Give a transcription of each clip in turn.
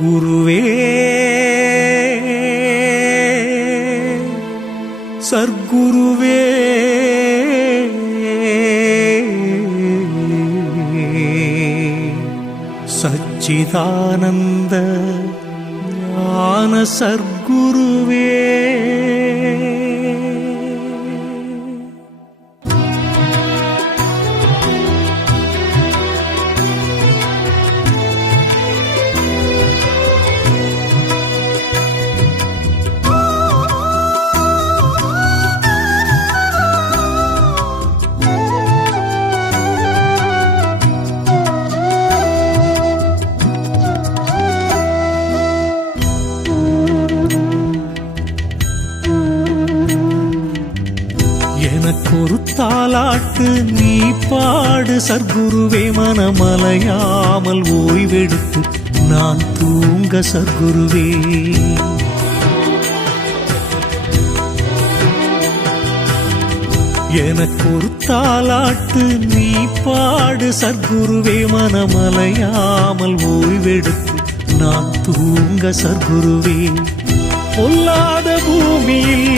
குருவே சர்க்குருவே சச்சிதானந்த ஞான சர்க்குருவே எனக்கொரு தாலாட்டு நீ பாடு சர்க்குருவே, மனமலையாமல் ஓய்வெடுத்து நான் தூங்க சர்க்குருவே. எனக்கொரு தாலாட்டு நீ பாடு சர்க்குருவே, மனமலையாமல் ஓய்வெடுத்து நான் தூங்க சர்க்குருவே. பொல்லாத பூமியில்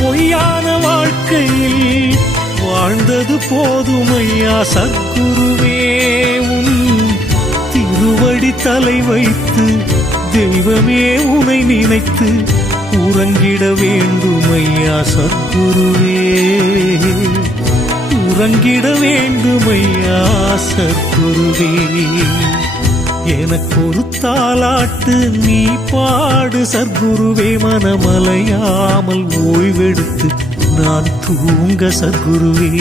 பொய்யான வாழ்க்கையில் வாழ்ந்தது போதுமையா சர்க்குருவே. உன் திருவடி தலை வைத்து தெய்வமே உனை நினைத்து உறங்கிட வேண்டுமையா சர்க்குருவே, உறங்கிட வேண்டுமையா சர்க்குருவே. எனக்கொரு தாலாட்டு நீ பாடு சர்க்குருவே, மனமலையாமல் ஓய்வெடுத்து நான் தூங்க சர்க்குருவே.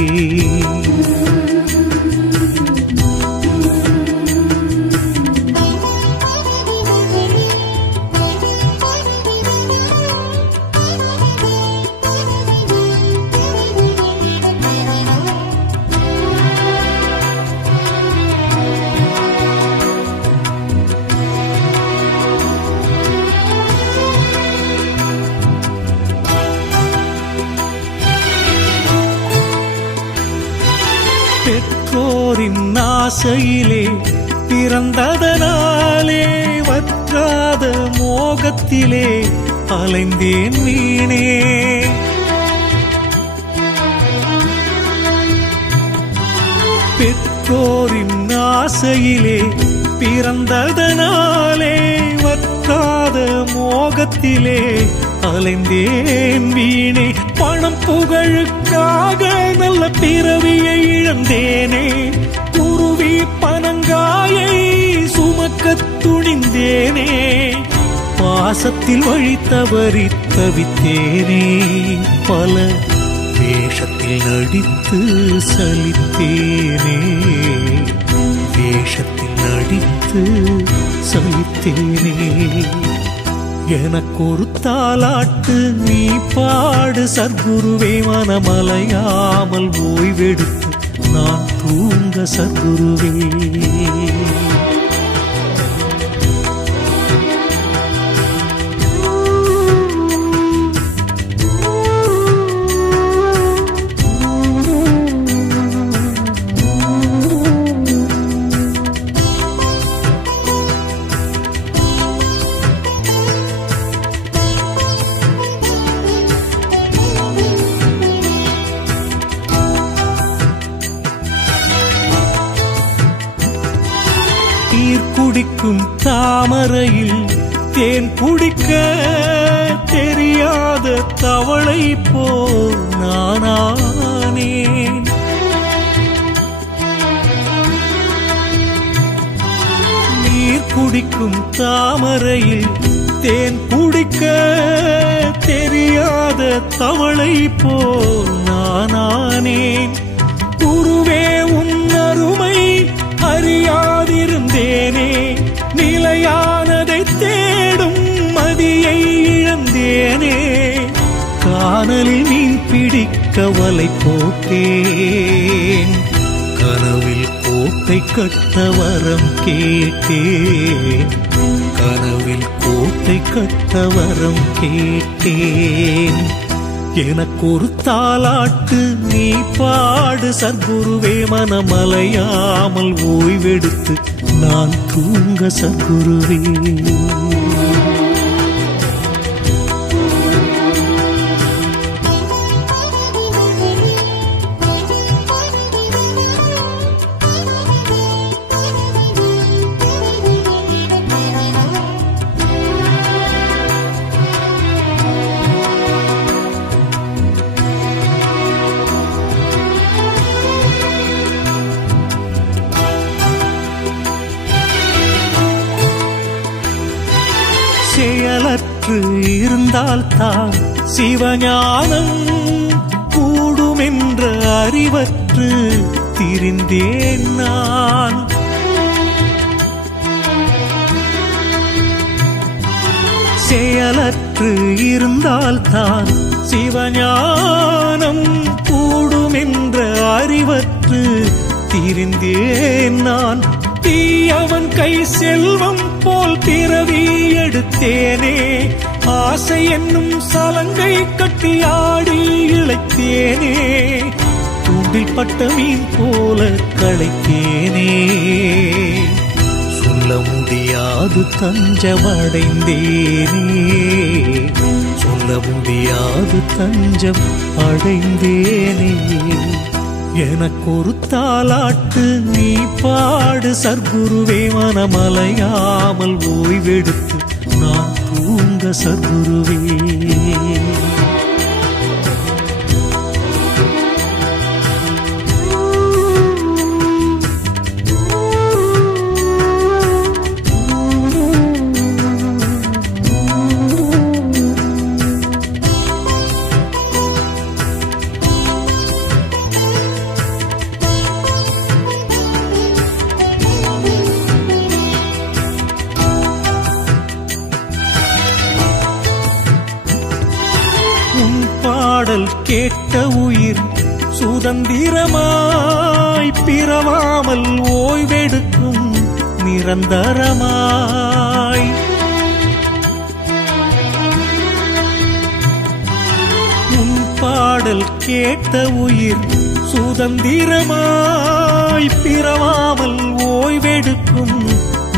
பெற்றோரின் ஆசையிலே பிறந்ததனாலே வற்றாத மோகத்திலே அலைந்தேன் வீணே. பெற்றோரின் ஆசையிலே பிறந்ததனாலே வற்றாத மோகத்திலே அலைந்தேன் வீணே. பணம் புகழுக்காக நல்ல பிறவியை இழந்தேனே, குருவி பனங்காயை சுமக்கத் துணிந்தேனே. பாசத்தில் வழி தவறி தவித்தேனே, பல வேஷத்தில் நடித்து சலித்தேனே, வேஷத்தில் நடித்து சலித்தேனே. எனக்கொரு தாலாட்டு நீ பாடு சர்க்குருவே, மனமலையாமல் ஓய்வெடுத்து நான் தூங்க சர்க்குருவே. நீர் குடிக்கும் தாமரையில் தேன் குடிக்க தெரியாத தவளை போல் நானானேன். நீர் குடிக்கும் தாமரையில் தேன் குடிக்க தெரியாத தவளை போல் நானானேன். குருவே உன் அருமை அறியாதிருந்தேனே, நிலையானதை தேடும் மதியை இழந்தேனே. கானலில் மீன் பிடிக்க வலை போட்டேன், கனவில் கோட்டை கட்ட வரம் கேட்டேன், கனவில் கோட்டை கட்ட வரம் கேட்டேன். எனக்கொரு தாலாட்டு நீ பாடு சர்க்குருவே, மனமலையாமல் ஓய்வெடுத்து நான் தூங்க சத்குருவே. செயலற்று இருந்தால்தான் சிவஞானம் கூடுமென்ற அறிவற்று திரிந்தேன் நான். செயலற்று இருந்தால்தான் சிவஞானம் கூடுமென்ற அறிவற்று திரிந்தேன் நான். தீயவன் கை செல்வம் போல் பிறவி எடுத்தேனே, ஆசை என்னும் சலங்கை கட்டி ஆடி இழைத்தேனே, தூண்டில் பட்ட மீன் போல களைத்தேனே. சொல்ல முடியாது தஞ்சமடைந்தேனே, சொல்ல முடியாது தஞ்சம் அடைந்தேனே. எனக்கொரு தாலாட்டு நீ பாடு சத்குருவே, மனமலையாமல் ஓய்வெடுத்து நான் தூங்க சத்குருவே. பாடல் கேட்ட உயிர் சுதந்திரமாய் பிறவாமல் ஓய்வெடுக்கும் நிரந்தரமாய். உன் பாடல் கேட்ட உயிர் சுதந்திரமாய் பிறவாமல் ஓய்வெடுக்கும்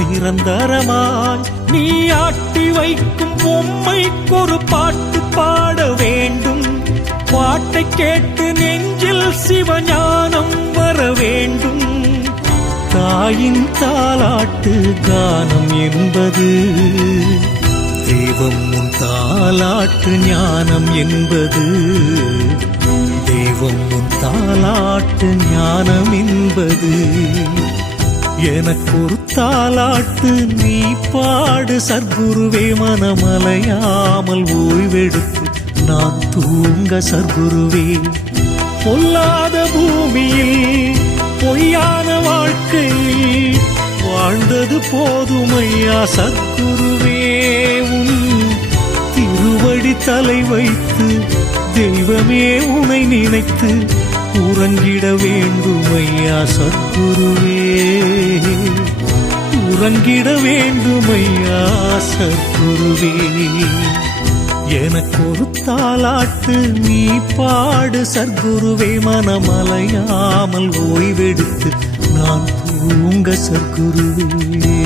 நிரந்தரமாய். நீ ஆட்டி வைக்கும் பொம்மைக்கொரு பாட்டு பாட வேண்டும், பாட்டை கேட்டு நெஞ்சில் சிவஞானம் வர வேண்டும். தாயின் தாலாட்டு கானம் என்பது தெய்வம், உன் தாலாட்டு ஞானம் என்பது தெய்வம், உன் தாலாட்டு ஞானம் என்பது. எனக்கொரு தாலாட்டு நீ பாடு சத்குருவே, மனமலையாமல் ஓய்வெடுத்து நான் தூங்க சத்குருவே. பொல்லாத பூமியில் பொய்யான வாழ்க்கையில் வாழ்ந்தது போதுமையா சத்குருவே. உன் திருவடி தலை வைத்து தெய்வமே உனை நினைத்து உறங்கிட வேண்டுமையா சத்குருவே, உறங்கிட வேண்டுமையா சத்குருவே. எனக்கொரு தாலாட்டு நீ பாடு சத்குருவே, மனமலையாமல் ஓய்வெடுத்து நான் தூங்க சத்குருவே.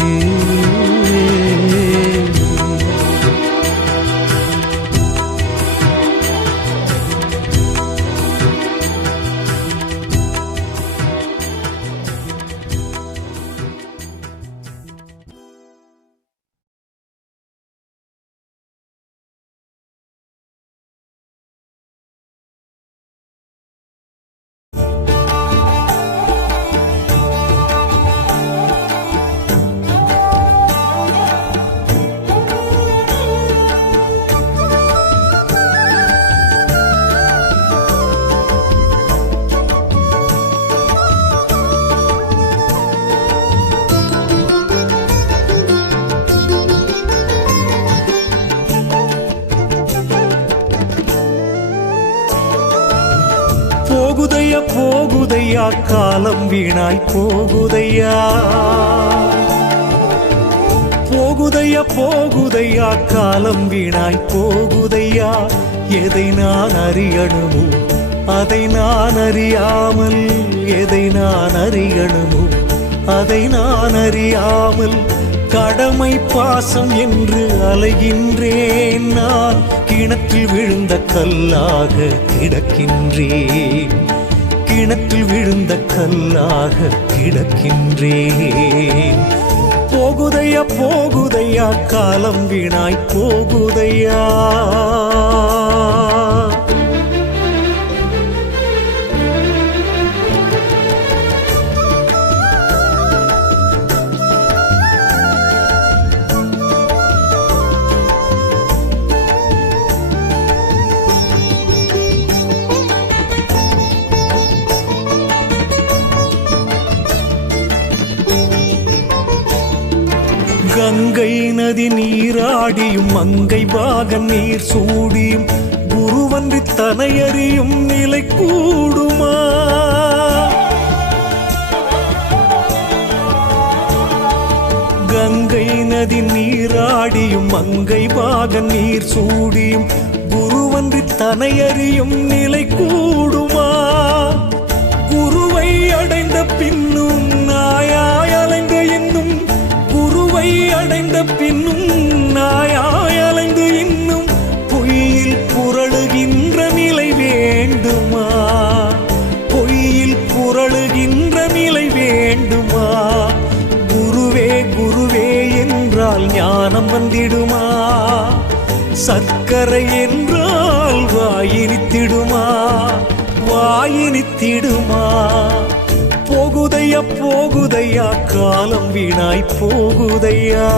போகுதையா போகுதையா காலம் வீணாய் போகுதையா, போகுதையா போகுதையா காலம் வீணாய் போகுதையா. எதை நான் அறியணுமோ அதை நான் அறியாமல், எதை நான் அறியணுமோ அதை நான் அறியாமல் கடமை பாசம் என்று அலைகின்றேன். நான் கிணற்றில் விழுந்த கல்லாக கிடக்கின்றேன், கிணற்றில் விழுந்த கல்லாக கிடக்கின்றேன். போகுதையா போகுதையா காலம் வீணாய் போகுதையா. கங்கை நதி நீராடியும் மங்கை பாகன் நீர் சூடியும் குருவன்றி தனையறியும் நிலை கூடுமா. கங்கை நதி நீராடியும் மங்கை பாகன் நீர் சூடியும் குருவன்றி தனையறியும் நிலை கூடுமா. குருவை அடைந்த பின்னும் நாயாய் அலைந்த என்னும், குருவை அடைந்த பின்னும் நாயாய் அலைந்து இன்னும் பொய்யில் புரளுகின்ற நிலை வேண்டுமா, பொய்யில் புரளுகின்ற நிலை வேண்டுமா. குருவே குருவே என்றால் ஞானம் வந்திடுமா, சர்க்கரை என்றால் வாயினித்திடுமா, வாயினித்திடுமா. போகுதையா போகுதையா காலம் வீணாய் போகுதையா.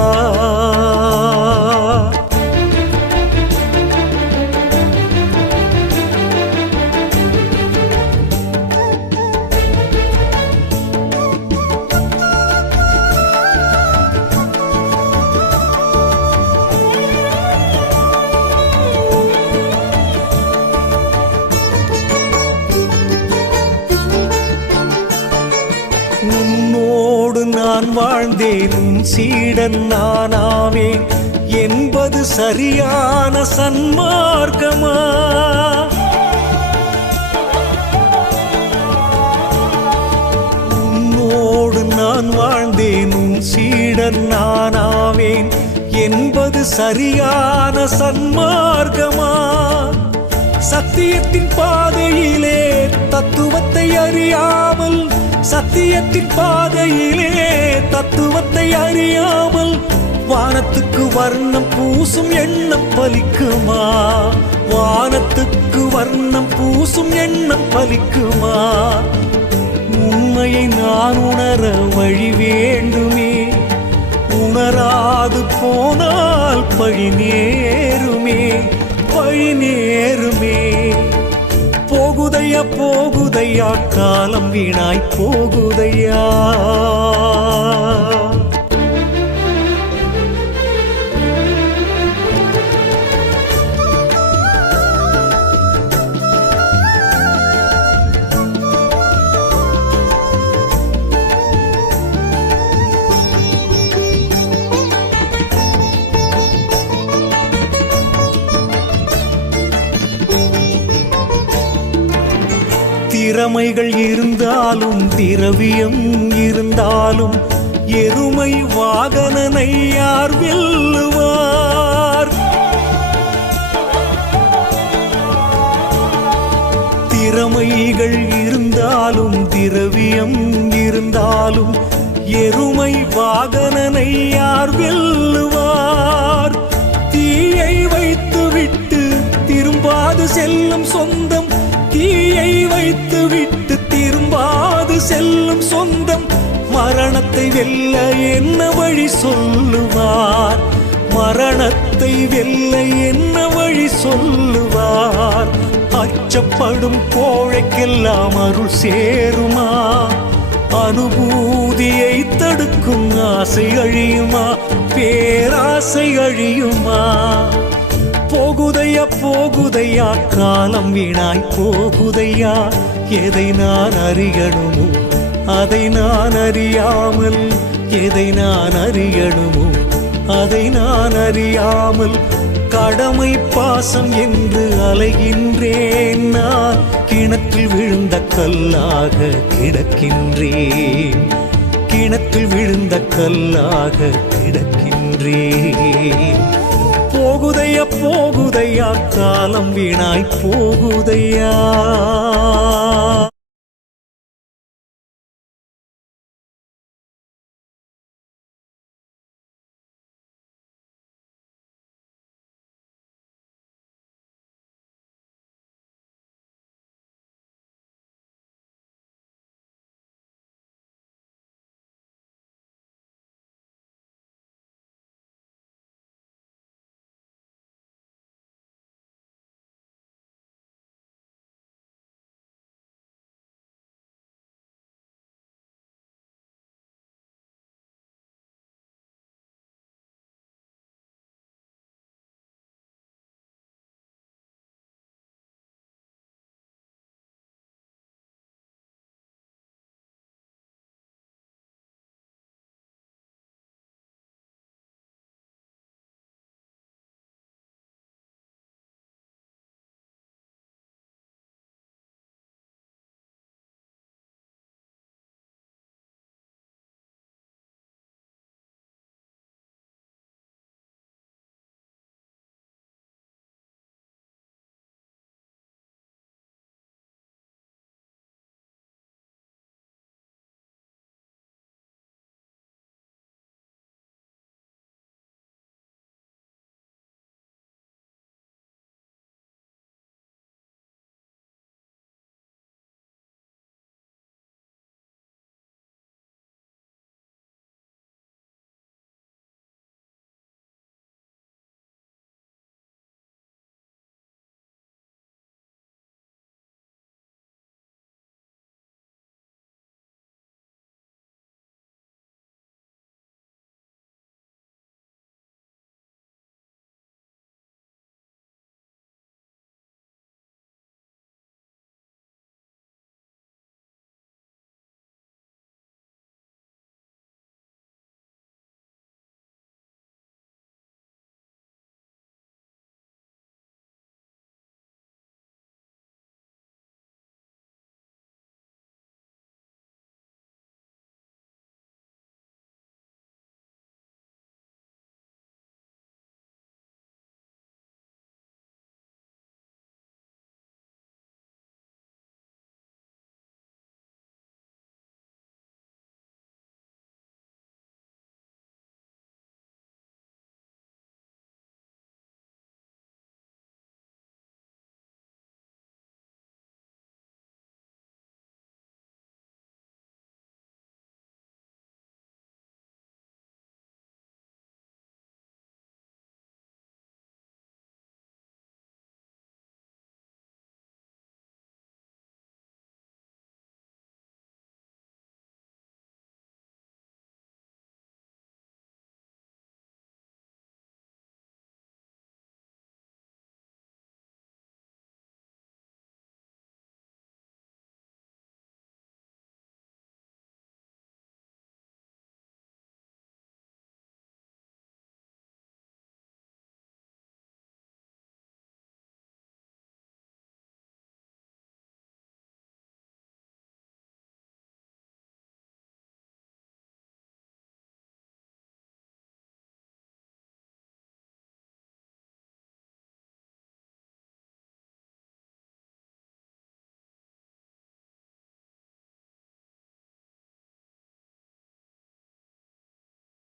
உன்னோடு நான் வாழ்ந்தேன், உன் சீடன் நானாவேன் என்பது சரியான சன்மார்க்கமா. உன்னோடு நான் வாழ்ந்தேன், உன் சீடன் நானாவேன் என்பது சரியான சன்மார்க்கமா. சத்தியத்தின் பாதையிலே தத்துவத்தை அறியாமல், சத்தியத்தின் பாதையிலே தத்துவத்தை அறியாமல் வானத்துக்கு வர்ணம் பூசும் எண்ணம் பலிக்குமா, வானத்துக்கு வர்ணம் பூசும் எண்ணம் பலிக்குமா. உண்மையை நான் உணர வழி வேண்டுமே, உணராது போனால் பழி நேருமே, பழி நேருமே. போகுதையா போகுதையா காலம் வீணாய் போகுதையா. திறமைகள் இருந்தாலும் திரவியம் இருந்தாலும் எருமை வாகனனை யார் வெல்லுவார். திறமைகள் இருந்தாலும் திரவியம் இருந்தாலும் எருமை வாகனனை யார் வெல்லுவார். தீயை வைத்துவிட்டு திரும்பாது செல்லும் சொந்தம், தீயை வைத்து விட்டு திரும்பாது செல்லும் சொந்தம் மரணத்தை வெல்ல என்ன வழி சொல்லுவார், மரணத்தை வெல்ல என்ன வழி சொல்லுவார். அச்சப்படும் கோழைக்கெல்லாம் அருள் சேருமா, அனுபூதியை தடுக்கும் ஆசை அழியுமா, பேராசை அழியுமா. போகுதையா போகுதையா காலம் வீணாய் போகுதையா. எதை நான் அறியணுமோ அதை நான் அறியாமல், எதை நான் அறியணுமோ அதை நான் அறியாமல் கடமை பாசம் என்று அலைகின்றேன். நான் கிணற்றில் விழுந்த கல்லாக கிடக்கின்றேன், கிணற்றில் விழுந்த கல்லாக கிடக்கின்றேன். போகுதையா போகுதையா காலம் வீணாய் போகுதையா.